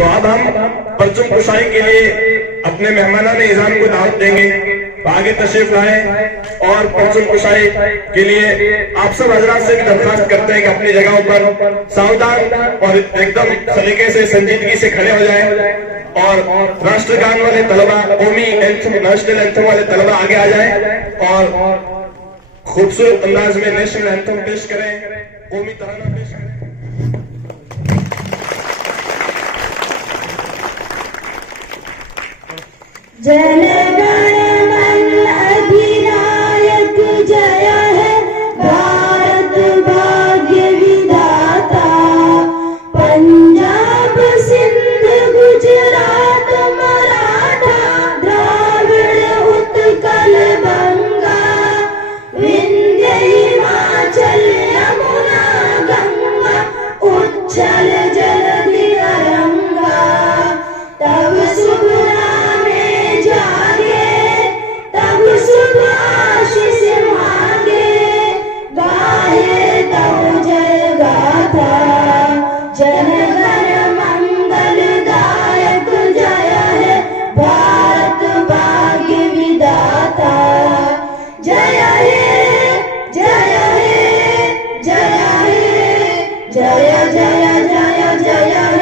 तो अब हम परचम कुशाई के लिए अपने मेहमानान इज़ाम को दावत देंगे, आगे तशरीफ लाए और परचम कुशाई के लिए आप सब हजरात से भी दरख्वास्त करते हैं कि अपनी जगहों पर सावधान और एकदम सलीके से संजीदगी से खड़े हो जाएं और राष्ट्रगान वाले तलबा, कौमी एंथम, नेशनल एंथम वाले तलबा आगे आ जाएं और खूबसूरत अंदाज में नेशनल एंथम पेश करें, कौमी तराना पेश करें। जनगण मन अधिनायक जय है भारत भाग्य विधाता, पंजाब सिंध गुजरात मराठा द्राविड़ उत्कल बंगा, विंध्य हिमाचल यमुना गंगा, उच्छल जलधि तरंगा, तब शुभ नामे जागे, तब शुभ आशीष मांगे, गाहे तब जय गाथा, जनगण मंगल दायक जय है भारत भाग्य विधाता, जय हे जय हे जय हे जय जय जय जय